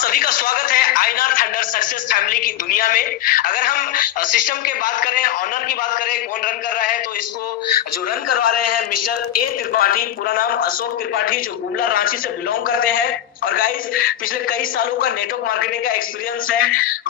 सभी का स्वागत है आईएनआर थंडर सक्सेस फैमिली की दुनिया में। अगर हम सिस्टम की बात करें, ऑनर की बात करें, कौन रन कर रहा है, तो इसको जो रन करवा रहे हैं मिस्टर ए त्रिपाठी, पूरा नाम अशोक त्रिपाठी, जो गुमला रांची से बिलोंग करते हैं। और गाइस, पिछले कई सालों का नेटवर्क मार्केटिंग का एक्सपीरियंस है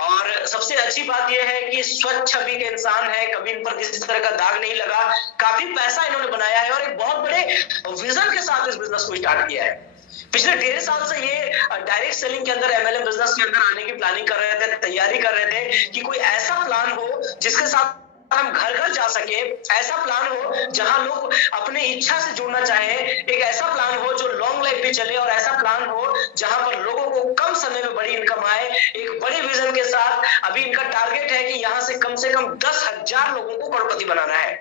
और सबसे अच्छी बात यह है कि स्वच्छ छवि के इंसान है, कभी इन पर किसी तरह का दाग नहीं लगा। काफी पैसा इन्होंने बनाया है और एक बहुत बड़े विजन के साथ इस बिजनेस को स्टार्ट किया है। पिछले 1.5 साल से ये डायरेक्ट सेलिंग के अंदर, एमएलएम बिजनेस के अंदर आने की प्लानिंग कर रहे थे, तैयारी कर रहे थे कि कोई ऐसा प्लान हो जिसके साथ हम घर घर जा सके, ऐसा प्लान हो जहां लोग अपने इच्छा से जुड़ना चाहे, एक ऐसा प्लान हो जो लॉन्ग लाइफ पे चले और ऐसा प्लान हो जहां पर लोगों को कम समय में बड़ी इनकम आए। एक बड़े विजन के साथ अभी इनका टारगेट है कि यहां से कम 10,000 लोगों को करोड़पति बनाना है।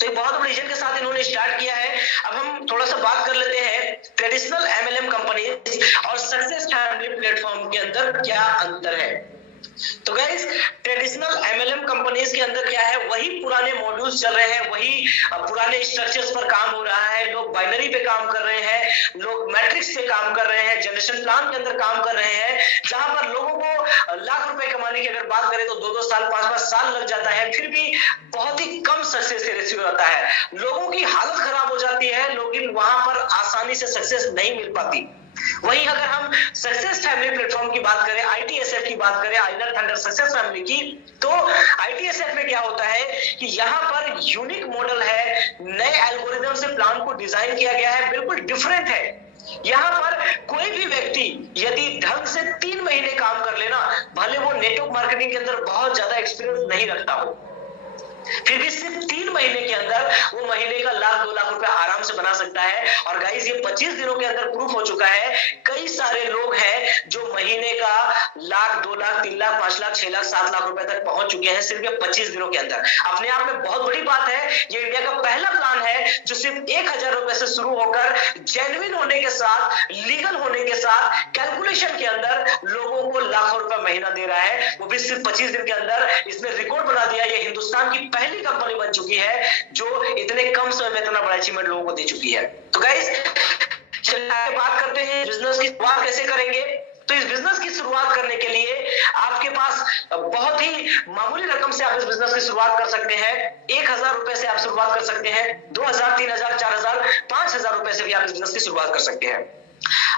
तो एक बहुत बड़े विजन के साथ इन्होंने स्टार्ट किया है। अब हम थोड़ा सा बात कर लेते हैं ट्रेडिशनल एमएलएम कंपनी और सक्सेस फैमिली प्लेटफॉर्म के अंदर क्या अंतर है। तो गाइस, ट्रेडिशनल एमएलएम कंपनीज के अंदर क्या है, वही पुराने मॉड्यूल्स चल रहे हैं, वही पुराने स्ट्रक्चर्स पर काम हो रहा है। लोग बाइनरी पे काम कर रहे हैं, लोग मैट्रिक्स पे काम कर रहे हैं, जनरेशन प्लान के अंदर काम कर रहे हैं, जहां पर लोगों को लाख रुपए कमाने की अगर बात करें तो 2-2 साल 5-5 साल लग जाता है, फिर भी बहुत ही कम सक्सेस रेशियो रहता है। लोगों की हालत खराब हो जाती है, लेकिन वहां पर आसानी से सक्सेस नहीं मिल पाती। वहीं अगर हम सक्सेस फैमिली प्लेटफॉर्म की बात करें, आईटीएसएफ की बात करें, आईएनआर थंडर सक्सेस फैमिली की, तो आईटीएसएफ में क्या होता है कि यहाँ पर यूनिक मॉडल है, नए एल्गोरिथम से प्लान को डिजाइन किया गया है, बिल्कुल डिफरेंट है। यहाँ पर कोई भी व्यक्ति यदि ढंग से 3 महीने काम कर लेना, भले वो नेटवर्क मार्केटिंग के अंदर बहुत ज्यादा एक्सपीरियंस नहीं रखता हो, फिर भी सिर्फ 3 महीने के अंदर वो महीने का 1-2 लाख रुपए आराम से बना सकता है। और गाइस, ये 25 दिनों के अंदर प्रूफ हो चुका है। कई सारे लोग हैं जो महीने का 1 लाख, 2 लाख, 3 लाख, 5 लाख, 6 लाख, 7 लाख रुपए तक पहुंच चुके हैं सिर्फ ये 25 दिनों के अंदर। अपने आप में बहुत बड़ी बात है। ये इंडिया का पहला प्लान है जो सिर्फ 1,000 रुपए से शुरू होकर जेन्युइन होने के साथ, लीगल होने के साथ, कैलकुलेशन के अंदर लोगों को लाखों रुपए महीना दे रहा है, वो भी सिर्फ 25 दिन के अंदर। इसने रिकॉर्ड बना दिया। ये हिंदुस्तान की पहली कंपनी बन चुकी है जो इतने कम समय में इतना बड़ा अचीवमेंट लोगों को दे चुकी है। तो गाइस, चलिए बात करते हैं बिजनेस की शुरुआत कैसे करेंगे। तो इस बिजनेस की शुरुआत करने के लिए आपके पास बहुत ही मामूली रकम से आप इस बिजनेस की शुरुआत कर सकते हैं। 1,000 रुपए से आप शुरुआत कर सकते हैं, 2,000, 3,000, 4,000, 5,000 रुपए से भी आप इस बिजनेस की शुरुआत कर सकते हैं।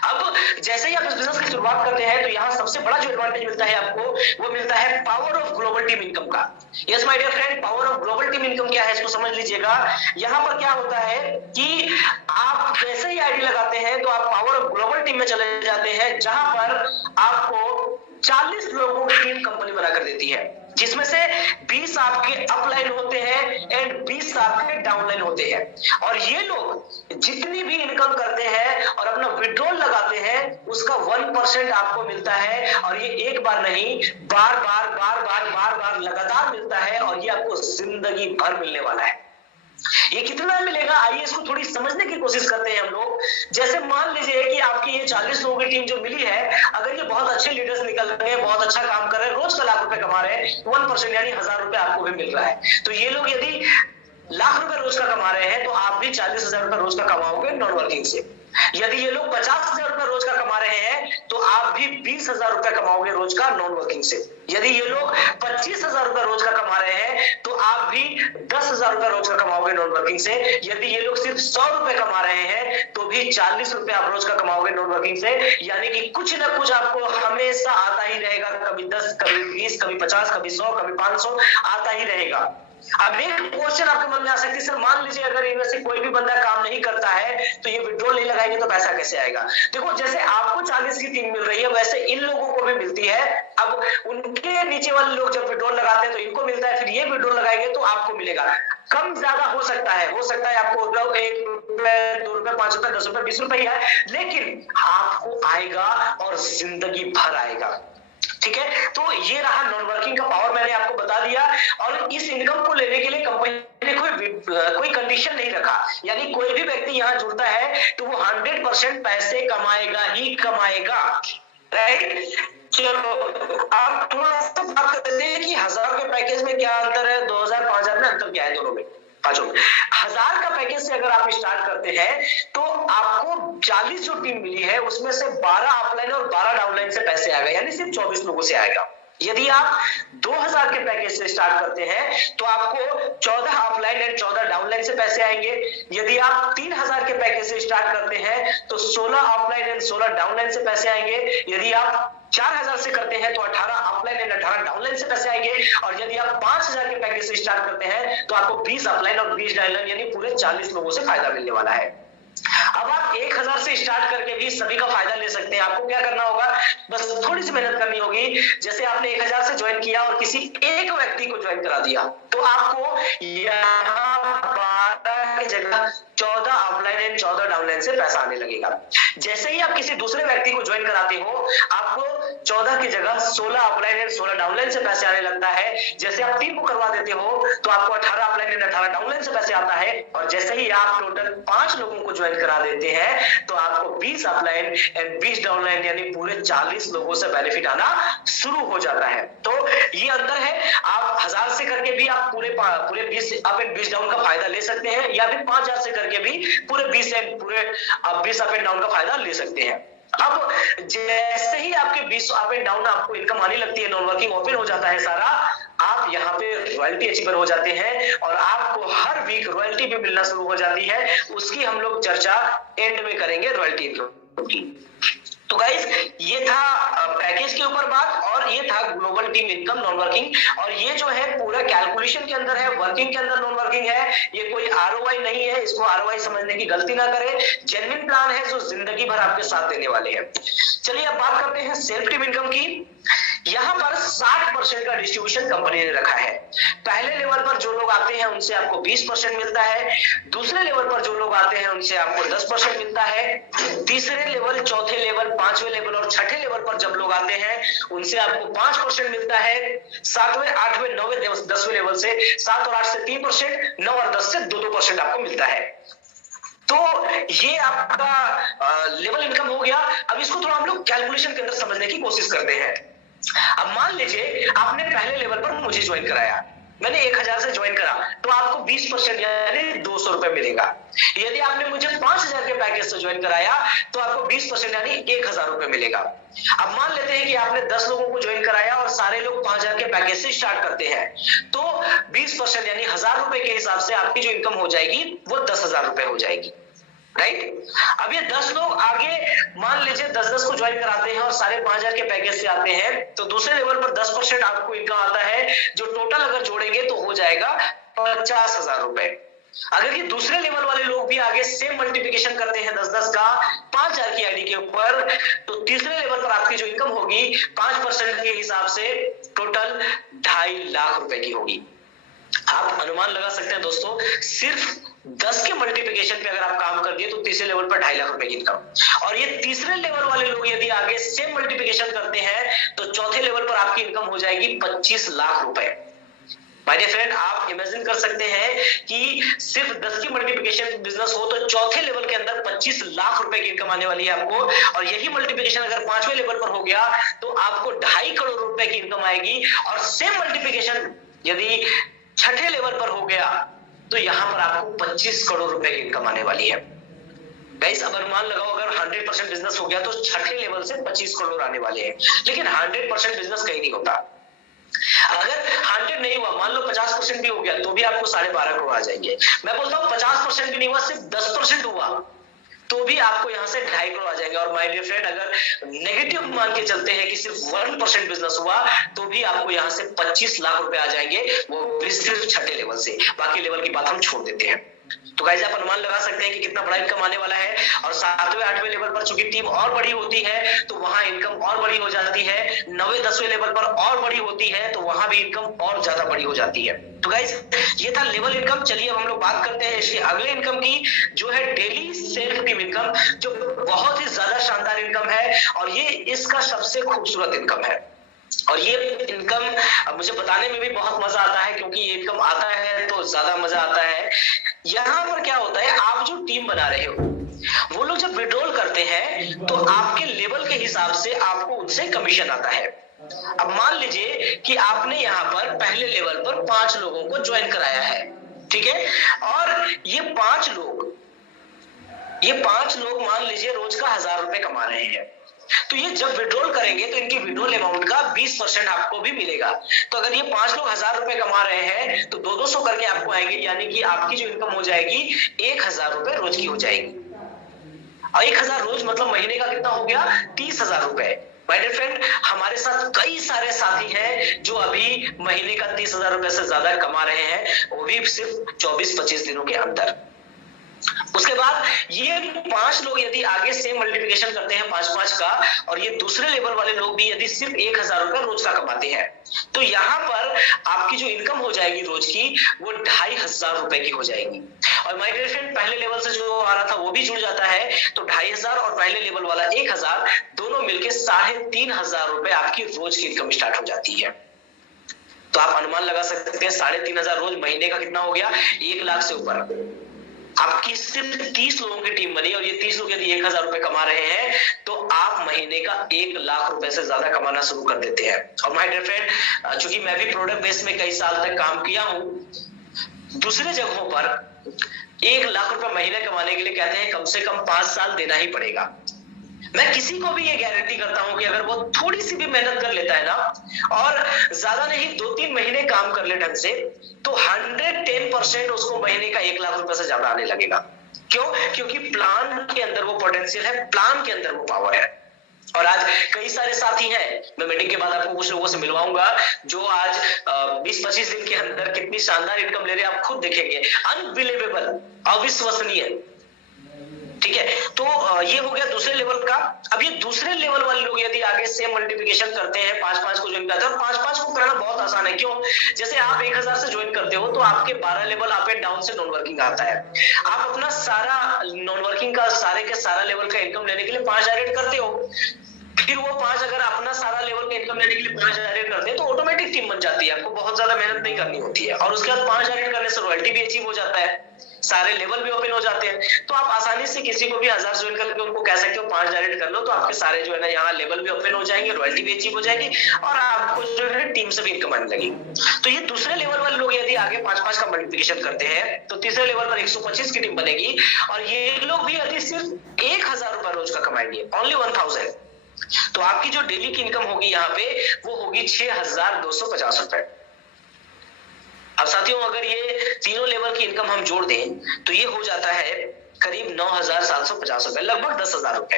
अब जैसे ही आप इस बिजनेस की शुरुआत करते हैं तो यहाँ सबसे बड़ा जो एडवांटेज मिलता है आपको, वो मिलता है power of global team income का। Yes my dear friend, power of global team income क्या है इसको समझ लीजिएगा। यहाँ पर क्या होता है कि आप जैसे ही आईडी लगाते हैं तो आप पावर ऑफ ग्लोबल टीम में चले जाते हैं, जहां पर आपको 40 लोगों की टीम कंपनी बनाकर देती है, जिसमें से 20 आपके अपलाइन होते हैं एंड 20 आपके डाउनलाइन होते हैं। और ये लोग जितनी भी इनकम करते हैं और अपना विड्रॉल लगाते हैं, उसका 1% आपको मिलता है। और ये एक बार नहीं, बार बार लगातार मिलता है और ये आपको जिंदगी भर मिलने वाला है। ये कितना मिलेगा, आइए इसको थोड़ी समझने की कोशिश करते हैं हम लोग। जैसे मान लीजिए कि आपकी ये 40 लोगों की टीम जो मिली है, अगर ये बहुत अच्छे लीडर्स निकल रहे हैं, बहुत अच्छा काम कर रहे हैं, रोज का लाख रुपए कमा रहे हैं, 1% यानी 1,000 रुपए आपको भी मिल रहा है। तो ये लोग यदि लाख रुपए रोज का कमा रहे हैं तो आप भी 40,000 रुपए रोज का कमाओगे नॉन वर्किंग से। यदि ये लोग 50,000 रुपए रोज का कमा रहे हैं तो आप भी 20,000 रुपए कमाओगे रोज का नॉन वर्किंग से। यदि ये लोग 25,000 रुपए रोज का कमा रहे हैं तो आप भी 10,000 रुपए रोज का कमाओगे नॉन वर्किंग से। यदि ये लोग सिर्फ 100 रुपए कमा रहे हैं तो भी 40 रुपए आप रोज का कमाओगे नॉन वर्किंग से। यानी कि कुछ ना कुछ आपको हमेशा आता ही रहेगा, कभी 10, कभी 20, कभी 50, कभी 100, कभी 500 आता ही रहेगा। अब एक क्वेश्चन आपके मन में आ सकती है, सर मान लीजिए अगर इनमें से कोई भी बंदा काम नहीं करता है तो ये विड्रॉल नहीं लगाएंगे तो पैसा कैसे आएगा। देखो, जैसे आपको 40 की टीम मिल रही है वैसे इन लोगों को भी मिलती है। अब उनके नीचे वाले लोग जब विड्रॉल लगाते हैं तो इनको मिलता है, फिर ये विड्रॉल लगाएंगे तो आपको मिलेगा। कम ज्यादा हो सकता है आपको 1 रुपए, 2 रुपए, 5 रुपए, 10 रुपए, 20 रुपए ही है, लेकिन आपको आएगा और जिंदगी भर आएगा। ठीक है, तो ये रहा नॉन वर्किंग का पावर, मैंने आपको बता दिया। और इस इनकम को लेने के लिए कंपनी ने कोई कंडीशन नहीं रखा, यानी कोई भी व्यक्ति यहाँ जुड़ता है तो वो 100% पैसे कमाएगा ही कमाएगा। राइट, चलो आप थोड़ा सा बात करते हैं कि 1,000 के पैकेज में क्या अंतर है, 2,000, 5,000 में अंतर क्या है दोनों में, पांचों में। 1000 का पैकेज से अगर आप स्टार्ट करते हैं तो आपको 40 जो टीम मिली है उसमें से 12 अपलाइन और 12 डाउनलाइन से पैसे आएगा, यानी सिर्फ 24 लोगों से आएगा। यदि आप 2000 के पैकेज से स्टार्ट करते हैं तो आपको 14 अपलाइन एंड 14 डाउनलाइन से पैसे आएंगे। यदि आप 3000 के पैकेज से स्टार्ट करते हैं तो 16 अपलाइन एंड 16 डाउनलाइन से पैसे आएंगे। यदि आप 4000 से करते हैं तो 18 अपलाइन एंड 18 डाउनलाइन से पैसे आएंगे। और यदि आप 5000 के पैकेज से स्टार्ट करते हैं तो आपको 20 अपलाइन और 20 डाउनलाइन यानी पूरे 40 लोगों से फायदा मिलने वाला है। अब आप 1000 से स्टार्ट करके भी सभी का फायदा ले सकते हैं। आपको क्या करना होगा, बस थोड़ी सी मेहनत करनी होगी। जैसे आपने 1000 से ज्वाइन किया और किसी एक व्यक्ति को ज्वाइन करा दिया तो आपको यहाँ 12 की जगह 14 अपलाइन एंड 14 डाउनलाइन से पैसा आने लगेगा। जैसे ही आप किसी दूसरे व्यक्ति को ज्वाइन कराते हो आपको 14 की जगह 16 अपलाइन एंड 16 डाउनलाइन से पैसे आने लगता है। जैसे आप 3 को करवा देते हो तो आपको 18 अपलाइन एंड 18 डाउनलाइन से पैसे आता है। और जैसे ही आप टोटल 5 लोगों को ज्वाइन करा देते हैं तो आपको 20 अपलाइन एंड 20 डाउनलाइन यानी पूरे 40 लोगों से बेनिफिट आना शुरू हो जाता है। तो ये अंतर है, आप 1000 से करके भी आप पूरे 20 अप एंड 20 डाउन का फायदा ले सकते हैं, या फिर 5000 से करके भी पूरे 20 अप एंड डाउन का फायदा ले सकते हैं। अब जैसे ही आपके 20 अप एंड डाउन आपको इनकम आने लगती है, नॉन वर्किंग ओपन हो जाता है सारा, आप यहाँ पे रॉयल्टी अचीवर हो जाते हैं और आपको हर वीक रॉयल्टी भी मिलना शुरू हो जाती है। उसकी हम लोग चर्चा एंड में करेंगे रॉयल्टी इनकम की। तो गाइस ये था पैकेज के ऊपर बात, और ये था global team income non working. और ये जो है पूरा कैलकुलेशन के अंदर है, वर्किंग के अंदर नॉन वर्किंग है, ये कोई आरओआई नहीं है। इसको आरओआई समझने की गलती ना करें, जेन्युइन प्लान है जो जिंदगी भर आपके साथ देने वाले हैं। चलिए अब बात करते हैं सेल्फ टीम इनकम की। यहाँ पर 60% का डिस्ट्रीब्यूशन कंपनी ने रखा है। पहले लेवल पर जो लोग आते हैं उनसे आपको 20% मिलता है, दूसरे लेवल पर जो लोग आते हैं उनसे आपको 10% मिलता है, तीसरे लेवल, चौथे लेवल, पांचवें लेवल और छठे लेवल पर जब लोग आते हैं उनसे आपको 5% मिलता है। 7वें, 8वें, 9वें, 10वें लेवल से 7 और 8 से 3%, 9 और 10 से 2% आपको मिलता है। तो ये आपका लेवल इनकम हो गया। अब इसको थोड़ा हम लोग कैलकुलेशन के अंदर समझने की कोशिश करते हैं। अब मान लीजिए आपने पहले लेवल पर मुझे ज्वाइन कराया, मैंने 1000 से ज्वाइन करा तो आपको 20% यानी 200 रुपए मिलेगा। यदि आपने मुझे 5000 के पैकेज से ज्वाइन कराया तो आपको 20% यानी 1000 रुपए मिलेगा। अब मान लेते हैं कि आपने 10 लोगों को ज्वाइन कराया और सारे लोग 5000 के पैकेज से स्टार्ट करते हैं, तो 20% यानी 1000 रुपए के हिसाब से आपकी जो इनकम हो जाएगी वो 10,000 रुपए हो जाएगी, राइट। अब ये 10 लोग आगे मान लीजिए 10-10 को ज्वाइन कराते हैं और सारे 5000 के पैकेज से आते हैं, तो दूसरे लेवल पर 10% आपको इनकम आता है, जो टोटल अगर जोड़ेंगे तो हो जाएगा 50,000 रुपए। अगर ये दूसरे लेवल वाले लोग भी आगे सेम मल्टीप्लिकेशन करते हैं 10-10 का 5000 की आईडी के ऊपर, तो तीसरे लेवल पर आपकी जो इनकम होगी 5% के हिसाब से टोटल 2.5 लाख रुपए की होगी। आप अनुमान लगा सकते हैं दोस्तों, सिर्फ 10 के मल्टीप्लिकेशन पे अगर आप काम कर दिए तो तीसरे लेवल पर 2.5 लाख रुपए की इनकम। और ये तीसरे लेवल वाले लोग यदि आगे सेम मल्टीप्लिकेशन करते हैं तो चौथे लेवल पर आपकी इनकम हो जाएगी 25 लाख रुपए। माय डियर फ्रेंड, आप इमेजिन कर सकते हैं कि सिर्फ 10 की मल्टीप्लिकेशन बिजनेस हो तो चौथे लेवल के अंदर 25 लाख रुपए की इनकम आने वाली है आपको। और यही मल्टीप्लिकेशन अगर 5वें लेवल पर हो गया तो आपको 2.5 करोड़ रुपए की इनकम आएगी। और सेम मल्टीप्लिकेशन यदि छठे लेवल पर हो गया तो यहां पर आपको 25 करोड़ रुपए की इनकम आने वाली है। गाइस अब अनुमान लगाओ, अगर 100% बिजनेस हो गया तो छठे लेवल से 25 करोड़ आने वाले हैं। लेकिन 100% बिजनेस कहीं नहीं होता। अगर 100 नहीं हुआ, मान लो 50% भी हो गया तो भी आपको 12.5 करोड़ आ जाएंगे। मैं बोलता हूँ 50% भी नहीं हुआ, सिर्फ 10% हुआ तो भी आपको यहां से 2.5 करोड़ आ जाएंगे। और माय डियर फ्रेंड, अगर नेगेटिव मान के चलते हैं कि सिर्फ 1% बिजनेस हुआ तो भी आपको यहां से 25 लाख रुपए आ जाएंगे, वो भी सिर्फ छठे लेवल से। बाकी लेवल की बात हम छोड़ देते हैं। तो गाइस आप अनुमान लगा सकते हैं कि कितना बड़ा इनकम आने वाला है। और 7वें 8वें लेवल पर चूंकि टीम और बड़ी होती है तो वहां इनकम और बड़ी हो जाती है। 9वें 10वें लेवल पर और बड़ी होती है तो वहां भी इनकम और ज्यादा बड़ी हो जाती है। तो गाइस ये था लेवल इनकम। चलिए अब हम लोग बात करते हैं इसके अगले इनकम की, जो है डेली सेल्फ टीम इनकम, जो बहुत ही ज्यादा शानदार इनकम है और ये इसका सबसे खूबसूरत इनकम है। और ये इनकम मुझे बताने में भी बहुत मजा आता है, क्योंकि ये इनकम आता है तो ज्यादा मजा आता है। यहाँ पर क्या होता है, आप जो टीम बना रहे हो वो लोग जब विड्रॉल करते हैं तो आपके लेवल के हिसाब से आपको उनसे कमीशन आता है। अब मान लीजिए कि आपने यहाँ पर पहले लेवल पर 5 लोगों को ज्वाइन कराया है, ठीक है। और ये पांच लोग मान लीजिए रोज का 1000 रुपए कमा रहे हैं, तो ये जब विड्रॉल करेंगे तो इनकी विड्रॉल अमाउंट का 20% आपको भी मिलेगा। तो अगर ये 5 लोग 1000 रुपए कमा रहे हैं तो 200 करके आपको आएंगे, यानी कि आपकी जो इनकम हो जाएगी 1000 रुपए रोज की हो जाएगी। और 1000 रोज मतलब महीने का कितना हो गया, 30,000 रुपए। माय डियर फ्रेंड, हमारे साथ कई सारे साथी हैं जो अभी महीने का 30,000 रुपए से ज्यादा कमा रहे हैं, वो भी सिर्फ 24-25 दिनों के अंदर। उसके बाद ये 5 लोग यदि आगे सेम मल्टीप्लिकेशन करते हैं 5-5 का, और ये दूसरे लेवल वाले लोग भी यदि सिर्फ 1000 रुपए रोज का कमाते हैं, तो यहां पर आपकी जो इनकम हो जाएगी रोज की वो 2500 रुपए की हो जाएगी। और माय डियर फ्रेंड, पहले लेवल से जो आ रहा था वो भी जुड़ जाता है, तो 2500 और पहले लेवल वाला 1000 दोनों मिलके 3500 रुपए आपकी रोज की इनकम स्टार्ट हो जाती है। तो आप अनुमान लगा सकते हैं 3500 रोज महीने का कितना हो गया, 1 लाख से ऊपर। आपकी सिर्फ 30 लोगों की टीम बनी और ये 30 लोग यदि 1000 रुपए कमा रहे हैं तो आप महीने का 1 लाख रुपए से ज्यादा कमाना शुरू कर देते हैं। और माय डियर फ्रेंड, चूंकि मैं भी प्रोडक्ट बेस में कई साल तक काम किया हूं, दूसरे जगहों पर 1 लाख रुपए महीने कमाने के लिए कहते हैं कम से कम 5 साल देना ही पड़ेगा। मैं किसी को भी ये गारंटी करता हूं कि अगर वो थोड़ी सी भी मेहनत कर लेता है ना, और ज्यादा नहीं 2-3 महीने काम कर ले ढंग से, तो 110% उसको महीने का 1 लाख रुपए से ज्यादा आने लगेगा। क्यों? क्योंकि प्लान के अंदर वो पोटेंशियल है, प्लान के अंदर वो पावर है। और आज कई सारे साथी हैं, मैं मीटिंग के बाद आपको कुछ लोगों से मिलवाऊंगा जो आज 20-25 दिन के अंदर कितनी शानदार इनकम ले रहे हैं, आप खुद देखेंगे। अनबिलीवेबल, अविश्वसनीय। ठीक है, तो ये हो गया दूसरे लेवल का। अब ये दूसरे लेवल वाले लोग यदि आगे सेम मल्टीप्लिकेशन करते हैं 5-5 को ज्वाइन करते हैं, और 5-5 को करना बहुत आसान है। क्यों? जैसे आप 1000 से ज्वाइन करते हो तो आपके 12 लेवल अप एंड डाउन से नॉन वर्किंग आता है। आप अपना सारा नॉन वर्किंग का सारे के सारा लेवल का इनकम लेने के लिए 5 डायरेक्ट करते हो, फिर वो 5 अगर अपना सारा लेवल का इनकम लेने के लिए 5 डायरेक्ट करते हैं तो ऑटोमेटिक टीम बन जाती है, आपको बहुत ज्यादा मेहनत नहीं करनी होती है। और उसके बाद 5 डायरेक्ट करने से रॉयल्टी भी अचीव हो जाता है, सारे लेवल भी ओपन हो जाते हैं। तो आप आसानी से किसी को भी 1000 ज्वाइन करके उनको कह सकते हो 5 डायरेक्ट कर लो, तो आपके सारे जो है ना यहाँ लेवल भी ओपन हो जाएंगे, रॉयल्टी भी अचीव हो जाएगी, और आपको जो है टीम से भी इनकम आने लगेगी। तो ये दूसरे लेवल वाले लोग यदि आगे 5-5 का मल्टीप्लिकेशन करते हैं तो तीसरे लेवल पर 125 की टीम बनेगी, और ये लोग भी यदि सिर्फ 1000 रुपए रोज का कमाएंगे, ओनली 1000, तो आपकी जो डेली की इनकम होगी यहाँ पे वो होगी 6250 रुपए। अब साथियों, अगर ये तीनों लेवल की इनकम हम जोड़ दें तो ये हो जाता है करीब 9750 रुपए, लगभग 10,000 रुपए।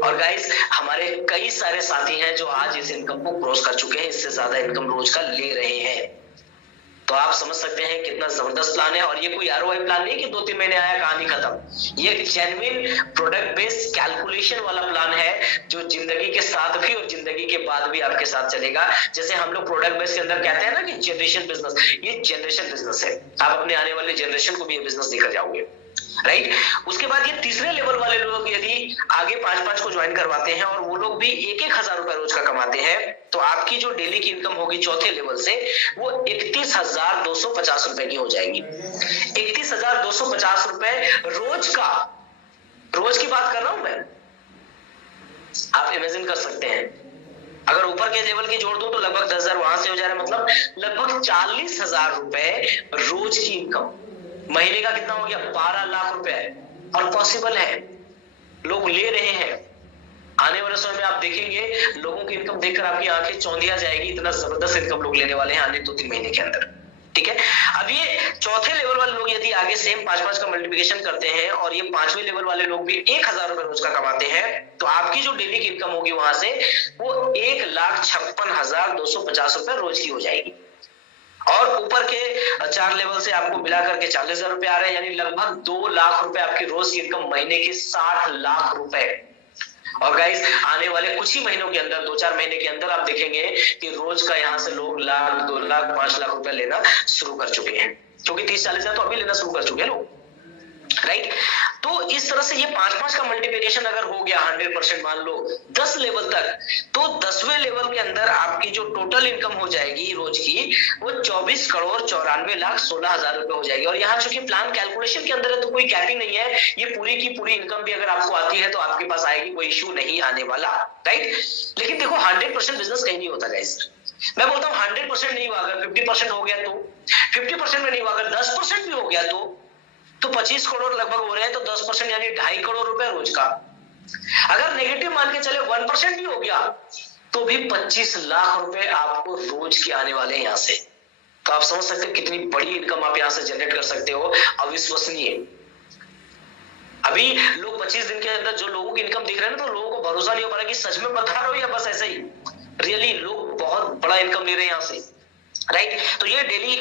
और गाइस, हमारे कई सारे साथी हैं जो आज इस इनकम को क्रॉस कर चुके हैं, इससे ज्यादा इनकम रोज का ले रहे हैं। तो आप समझ सकते हैं कितना जबरदस्त प्लान है। और ये कोई आरओआई प्लान नहीं कि 2-3 महीने आया कहानी खत्म। ये एक जेन्युइन प्रोडक्ट बेस्ड कैलकुलेशन वाला प्लान है जो जिंदगी के साथ भी और जिंदगी के बाद भी आपके साथ चलेगा। जैसे हम लोग प्रोडक्ट बेस्ड के अंदर कहते हैं ना कि जनरेशन बिजनेस, ये जनरेशन बिजनेस है। आप अपने आने वाले जनरेशन को भी ये बिजनेस देकर जाओगे, राइट। उसके बाद ये तीसरे लेवल वाले लोग यदि आगे 5-5 को ज्वाइन करवाते हैं और वो लोग भी 1-1 हजार रुपए रोज का कमाते हैं, तो आपकी जो डेली की इनकम होगी चौथे लेवल से वो 31,250 रुपए की हो जाएगी। 31,250 रुपए रोज का, रोज की बात कर रहा हूं मैं। आप इमेजिन कर सकते हैं, अगर ऊपर के लेवल की जोड़ दूं तो लगभग 10,000 वहां से हो जा रहा है, मतलब लगभग 40,000 रुपए रोज की इनकम। महीने का कितना हो गया, 12 लाख रुपए। और पॉसिबल है, लोग ले रहे हैं। आने वाले समय में आप देखेंगे लोगों की इनकम देखकर आपकी आंखें चौंधिया जाएगी, इतना जबरदस्त इनकम लोग लेने वाले हैं आने 2-3 महीने के अंदर। ठीक है, अब ये चौथे लेवल वाले लोग यदि आगे सेम 5-5 का मल्टीप्लिकेशन करते हैं और ये 5वें लेवल वाले लोग भी 1,000 रुपए रोज का कमाते हैं, तो आपकी जो डेली की इनकम होगी वहां से वो 1,56,250 रुपए रोज की हो जाएगी। और ऊपर के 4 लेवल से आपको मिला करके 40,000 रुपए आ रहे हैं, यानी लगभग 2 लाख रुपए आपकी रोज की इनकम, महीने के 60 लाख रुपए। और गाइस, आने वाले कुछ ही महीनों के अंदर, 2-4 महीने के अंदर आप देखेंगे कि रोज का यहाँ से लोग 1 लाख, 2 लाख, 5 लाख रुपए लेना शुरू कर चुके हैं, क्योंकि 30-40 हजार तो अभी लेना शुरू कर चुके हैं लोग, राइट। तो इस तरह से ये 5-5 का मल्टीप्लिकेशन अगर हो गया 100%, मान लो 10 लेवल तक, तो 10वें लेवल के अंदर आपकी जो टोटल इनकम हो जाएगी रोज की वो 24,94,16,000 रुपए हो जाएगी। और यहाँ चूंकि प्लान कैलकुलेशन के अंदर है तो कोई कैपिंग नहीं है, ये पूरी की पूरी इनकम भी अगर आपको आती है तो आपके पास आएगी, कोई इश्यू नहीं आने वाला, राइट। लेकिन देखो 100% बिजनेस कहीं नहीं होता गाइस। मैं बोलता हूँ 100% नहीं हुआ, अगर 50% हो गया तो 50% में नहीं हुआ, अगर 10% भी हो गया तो 25 करोड़ लगभग हो रहे हैं, तो 10% यानी 2.5 करोड़ रुपए रोज का। अगर नेगेटिव मान के चले 1% भी हो गया तो भी 25 लाख रुपए आपको रोज के आने वाले हैं यहां से। तो आप समझ सकते हैं कितनी बड़ी इनकम आप यहां से जनरेट कर सकते हो, अविश्वसनीय। अभी लोग 25 दिन के अंदर जो लोगों की इनकम दिख रहे हैं ना, तो लोगों को भरोसा नहीं हो पा रहा कि सच में बता रहे हो या बस ऐसे ही। रियली लोग बहुत बड़ा इनकम ले रहे हैं यहाँ से, राइट। तो ये डेली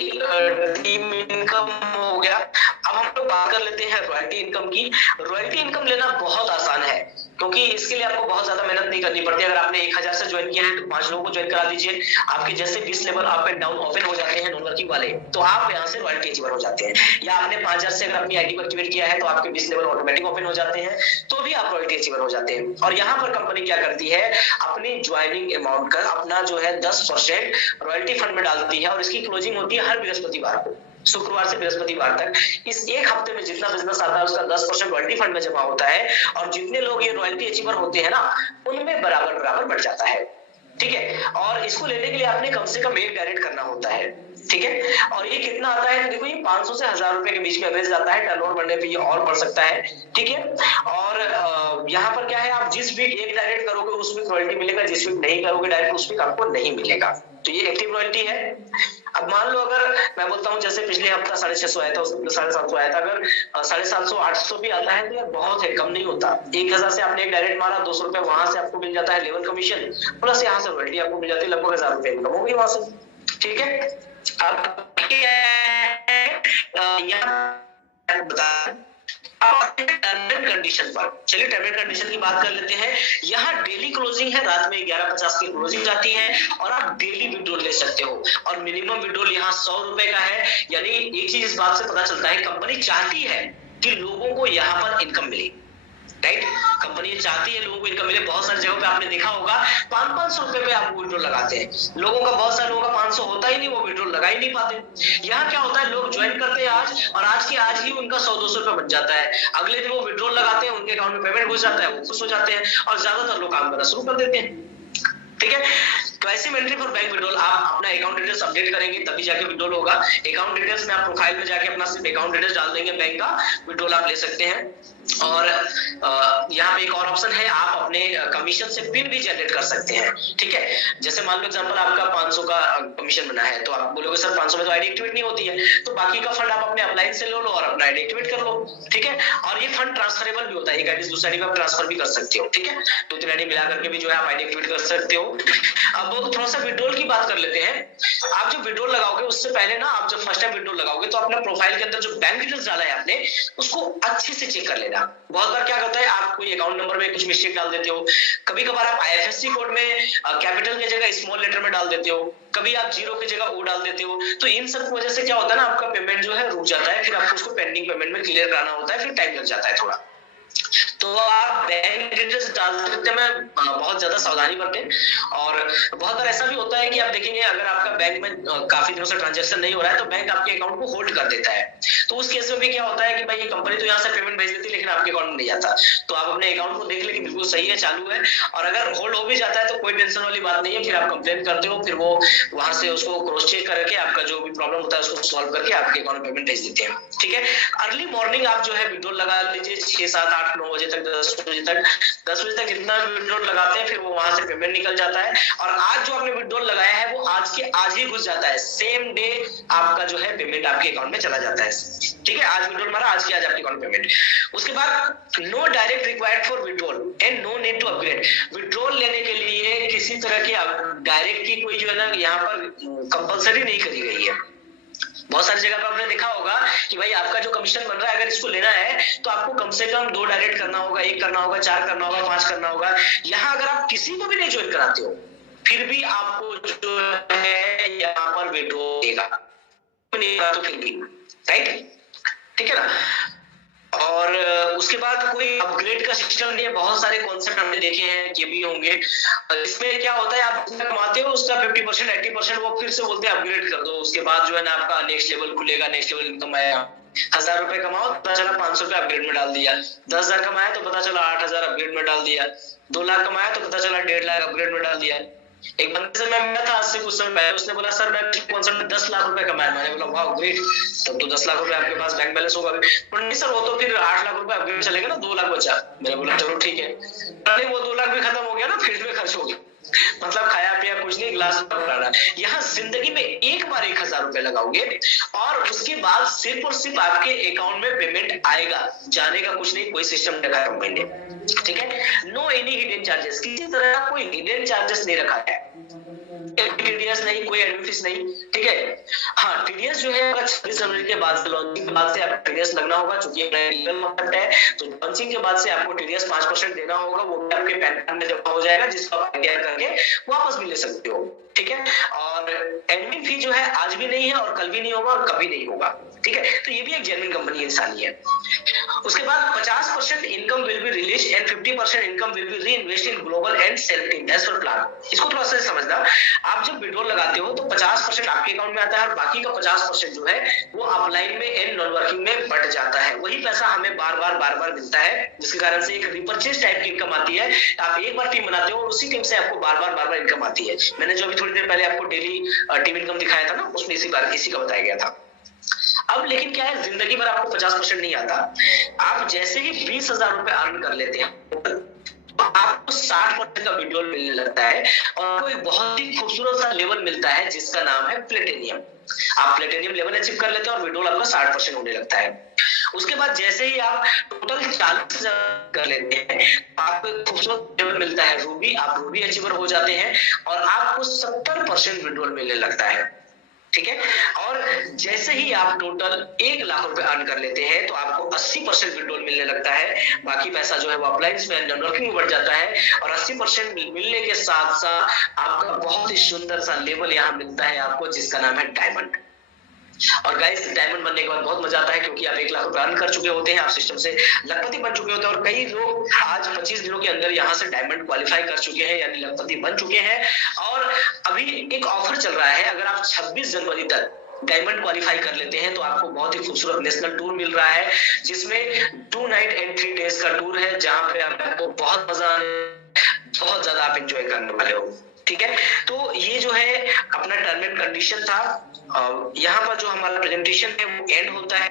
इनकम हो गया। अब हम लोग बात कर लेते हैं रॉयल्टी इनकम की। रॉयल्टी इनकम लेना बहुत आसान है, क्योंकि इसके लिए आपको बहुत ज्यादा मेहनत नहीं करनी पड़ती। अगर आपने 1000 से ज्वाइन किया है तो 5 लोगों को ज्वाइन करा दीजिए, आपके जैसे 20 level up and down open हो जाते हैं नॉन वर्किंग वाले, तो आप यहाँ से रॉयल्टी अचीवर हो जाते हैं। या आपने 5000 से अगर अपनी आईडी को एक्टिवेट किया है तो आपके 20 लेवल ऑटोमेटिक ओपन हो जाते हैं, तो भी आप रॉयल्टी अचीवर हो जाते हैं। और यहाँ पर कंपनी क्या करती है, अपनी ज्वाइनिंग अमाउंट का अपना जो है 10% रॉयल्टी फंड में डालती है, और इसकी क्लोजिंग होती है हर बृहस्पतिवार को, शुक्रवार से बृहस्पतिवार तक। इस एक हफ्ते में जितना बिजनेस आता है उसका 10% रॉयल्टी फंड में जमा होता है, और जितने लोग ये रॉयल्टी अचीवर होते हैं ना, उनमें बराबर बराबर बढ़ जाता है, ठीक है। और इसको लेने के लिए आपने कम से कम एक डायरेक्ट करना होता है, ठीक है। और ये कितना आता है, देखो ये 500 से 1000 रुपए के बीच में एवरेज आता है। टर्नओवर बढ़ने पे ये और बढ़ सकता है, ठीक है। और यहाँ पर क्या है, आप जिस वीक एक डायरेक्ट करोगे उस वीक रॉयल्टी मिलेगा, जिस वीक नहीं करोगे डायरेक्ट उस वीक आपको नहीं मिलेगा। तो ये एक्टिव रॉयल्टी है। अब मान लो अगर मैं बोलता हूँ जैसे पिछले हफ्ता 650 आया था, उस 750 आया था, अगर 750 800 भी आता है तो यार बहुत है, कम नहीं होता। 1000 से आपने एक डायरेक्ट मारा, 200 रुपए वहां से आपको मिल जाता है लेवल कमीशन, प्लस यहाँ से रॉयल्टी आपको मिल जाती है, लगभग 1000 रुपए इनकम होगी वहां से, ठीक है। अब यहाँ बता टर्म एंड कंडीशन पर, चलिए टर्म एंड कंडीशन की बात कर लेते हैं। यहाँ डेली क्लोजिंग है, रात में 11:50 की क्लोजिंग जाती है, और आप डेली विड्रॉल ले सकते हो, और मिनिमम विड्रॉल यहाँ 100 रुपए का है। यानी एक चीज इस बात से पता चलता है, कंपनी चाहती है कि लोगों को यहाँ पर इनकम मिले, राइट। कंपनी चाहती है लोगों को इनकम मिले। बहुत सारी जगहों पे आपने देखा होगा 500-500 रुपए पे आप विड्रॉल लगाते हैं, लोगों का बहुत सारे लोगों का 500 होता ही नहीं, वो विड्रॉल लगा ही नहीं पाते। यहाँ क्या होता है, लोग ज्वाइन करते हैं आज, और आज के आज ही उनका 100-200 रुपए बच जाता है, अगले दिन वो विड्रॉल लगाते हैं, उनके अकाउंट में पेमेंट घुस जाता है, वो खुश हो जाते हैं, और ज्यादातर लोग काम करना शुरू कर देते हैं, ठीक है। तो ऐसी एंट्री फॉर बैंक विड्रॉल, आप अपना अकाउंट डिटेल्स अपडेट करेंगे तभी जाके विड्रॉल होगा। अकाउंट डिटेल्स में आप प्रोफाइल में जाके अपना सिर्फ अकाउंट डिटेल्स डाल देंगे, बैंक का विड्रॉल आप ले सकते हैं। और यहाँ पे एक और ऑप्शन है, आप अपने कमीशन से पिन भी जनरेट कर सकते हैं, ठीक है। जैसे मान लो एग्जांपल आपका 500 का कमीशन बना है, तो आप बोलोगे सर 500 में तो आईडी एक्टिवेट नहीं होती है, तो बाकी का फंड आप अपने अपलाइन से लो और अपना आईडी एक्टिवेट कर लो, ठीक है। और ये फंड ट्रांसफरेबल भी होता है, एक आईडी से दूसरी आईडी में आप ट्रांसफर भी कर सकते हो, ठीक है। 2-3 आईडी मिला करके भी जो है आप आईडी एक्टिवेट कर सकते हो। अब थोड़ा सा विड्रॉल की बात कर लेते हैं। आप जब विड्रॉल लगाओगे उससे पहले ना, आप जब फर्स्ट टाइम विड्रॉल लगाओगे तो अपना प्रोफाइल के अंदर जो बैंक डिटेल्स डाला है आपने, उसको अच्छे से चेक कर लेना। बहुत बार क्या होता है, आप कोई अकाउंट नंबर में कुछ मिस्टेक डाल देते हो, कभी कभार आप आईएफएससी कोड में कैपिटल की जगह स्मॉल लेटर में डाल देते हो, कभी आप 0 की जगह O डाल देते हो। तो इन सब की वजह से क्या होता है ना, आपका पेमेंट जो है रुक जाता है, फिर आपको उसको पेंडिंग पेमेंट में क्लियर कराना होता है, फिर टाइम लग जाता है थोड़ा। तो आप बैंक डिटेल्स डालते में बहुत ज्यादा सावधानी बरतें। और बहुत बार ऐसा भी होता है कि आप देखेंगे अगर आपका बैंक में काफी दिनों से ट्रांजैक्शन नहीं हो रहा है तो बैंक आपके अकाउंट को होल्ड कर देता है। तो उस केस में भी क्या होता है कि भाई ये कंपनी तो यहाँ से पेमेंट भेज देती है लेकिन आपके अकाउंट में नहीं जाता। तो आप अपने अकाउंट को देख ले कि बिल्कुल सही है, चालू है, और अगर होल्ड हो भी जाता है तो कोई टेंशन वाली बात नहीं है। फिर आप कंप्लेन करते हो, फिर वो वहां से उसको क्रॉस चेक करके आपका जो भी प्रॉब्लम होता है उसको सॉल्व करके आपके अकाउंट में पेमेंट भेज देते हैं, ठीक है। अर्ली मॉर्निंग आप जो है विड्रॉल लगा लीजिए 6, 7, 8, 9 बजे तक, 10 बजे तक, 10 बजे तक जितना विड्रॉल लगाते हैं फिर वो वहां से पेमेंट निकल जाता है। और आज जो आपने विड्रॉल लगाया है वो आज के आज ही घुस जाता है, सेम डे आपका जो है पेमेंट आपके अकाउंट में चला जाता है, ठीक है। आज विड्रॉल मारा, आज के आज आपके अकाउंट पेमेंट। उसके बाद no direct required for withdrawal and no need to upgrade. Withdrawal लेने के लिए किसी तरह की डायरेक्ट की कोई जो है ना यहाँ पर कंपलसरी नहीं करी गई है। बहुत सारी जगह पर आपने देखा होगा कि भाई आपका जो कमीशन बन रहा है अगर इसको लेना है तो आपको कम से कम 2 डायरेक्ट करना होगा, 1 करना होगा, 4 करना होगा, 5 करना होगा। यहाँ अगर आप किसी को भी नहीं ज्वाइन कराते हो फिर भी आपको जो है यहाँ पर विड्रॉल देगा, नहीं तो फिर भी, राइट, ठीक है ना। और उसके बाद कोई अपग्रेड का सिस्टम नहीं है। बहुत सारे कॉन्सेप्ट हमने देखे हैं, ये भी होंगे। इसमें क्या होता है, आप जितना कमाते हो उसका 50% 80% वो फिर से बोलते हैं अपग्रेड कर दो। उसके बाद जो है ना आपका नेक्स्ट लेवल खुलेगा, नेक्स्ट लेवल इनकम आएगा। 1000 रुपए कमाओ, पता चला 500 रुपए अपग्रेड में डाल दिया। 10,000 कमाया तो पता चला 8,000 अपग्रेड में डाल दिया। 2 लाख कमाया तो पता चला 1.5 लाख अपग्रेड में डाल दिया। एक बंदे से मैं मिला था आज से कुछ समय पहले, उसने बोला सर मैं कॉन्सर्ट में 10 लाख रुपए कमाया। मैंने बोला वाह ग्रेट, तब तो 10 लाख रुपए आपके पास बैंक बैलेंस होगा। नहीं सर वो तो फिर 8 लाख रुपए अपग्रेड चलेगा ना, 2 लाख बचा। मैंने बोला चलो ठीक है, नहीं वो 2 लाख भी खत्म हो गया ना, फिर में खर्च हो गया। मतलब खाया पिया कुछ नहीं, गिलास बनाना। यहाँ जिंदगी में एक बार 1000 रुपए लगाओगे और उसके बाद सिर्फ और सिर्फ आपके अकाउंट में पेमेंट आएगा, जाने का कुछ नहीं, कोई सिस्टम नहीं रखा कंपनी ने, ठीक है। नो एनी हिडन चार्जेस, किसी तरह का कोई हिडन चार्जेस नहीं रखा है, टीडीएस नहीं, कोई एडमिन फीस नहीं, ठीक है। हाँ टीडीएस जो है 26 जनवरी के बाद से, लॉन्चिंग के बाद से आपको टीडीएस लगना होगा, क्योंकि लीगल मार्केट है, तो लॉन्चिंग के बाद से आपको टीडीएस 5% देना होगा, वो भी आपके पैन कार्ड में जमा हो जाएगा, जिसको आप आईटीआर करके वापस भी ले सकते हो, ठीक है। और एडमिन फी जो है आज भी नहीं है और कल भी नहीं होगा और कभी नहीं होगा, ठीक है। तो ये भी एक जेन्युइन कंपनी इंसानी है। उसके बाद 50% income will be release and 50% income will be reinvest in global and self team as per plan. इसको थोड़ा सा समझना, आप जब विड्रॉल लगाते हो तो 50% आपके अकाउंट में आता है और बाकी का 50% जो है वो अपलाइन में एंड नॉन वर्किंग में बढ़ जाता है। वही पैसा हमें बार बार मिलता है, जिसके कारण से एक रिपर्चेज टाइप की इनकम आती है। आप एक बार टीम बनाते हो और उसी टीम से आपको बार बार इनकम आती है। मैंने जो अभी थोड़ी देर पहले आपको डेली टीम इनकम दिखाया था ना, उसमें इसी का बताया गया था। अब लेकिन क्या है, जिंदगी भर आपको 50% नहीं आता। आप जैसे ही 20,000 रुपए अर्न कर लेते हैं तो आपको 60% का विड्रॉल मिलने लगता है और आपको एक बहुत ही खूबसूरत सा लेवल मिलता है जिसका नाम है प्लेटिनियम। आप प्लेटिनियम लेवल अचीव कर लेते हैं और विड्रॉल आपका 60% होने लगता है। उसके बाद जैसे ही आप टोटल 40,000 कर लेते हैं, आपको एक खूबसूरत लेवल मिलता है रूबी, आप रूबी अचीवर हो जाते हैं और आपको 70% विड्रॉल मिलने लगता है, ठीक है। और जैसे ही आप टोटल 1 लाख रुपए अर्न कर लेते हैं तो आपको 80% विड्रॉल मिलने लगता है। बाकी पैसा जो है वो अप्लायंस में नॉन वर्किंग में बढ़ जाता है और 80% मिलने के साथ साथ आपका बहुत ही सुंदर सा लेवल यहाँ मिलता है आपको, जिसका नाम है डायमंड। और गाइस डायमंड बनने के बाद बहुत मजा आता है, क्योंकि आप 1 लाख रुपए अर्न कर चुके होते हैं, आप सिस्टम से लखपति बन चुके होते हैं। और कई लोग आज 25 दिनों के अंदर यहाँ से डायमंड क्वालिफाई कर चुके हैं, यानी लखपति बन चुके हैं। और अभी एक ऑफर चल रहा है, अगर आप 26 जनवरी तक डायमंड क्वालिफाई कर लेते हैं तो आपको बहुत ही खूबसूरत नेशनल टूर मिल रहा है, जिसमें 2 नाइट एंड 3 डेज का टूर है, जहां पे आपको बहुत मजा, बहुत ज्यादा आप एंजॉय करने वाले हो, ठीक है। तो ये जो है अपना टर्म एंड कंडीशन था। यहाँ पर जो हमारा प्रेजेंटेशन है वो एंड होता है।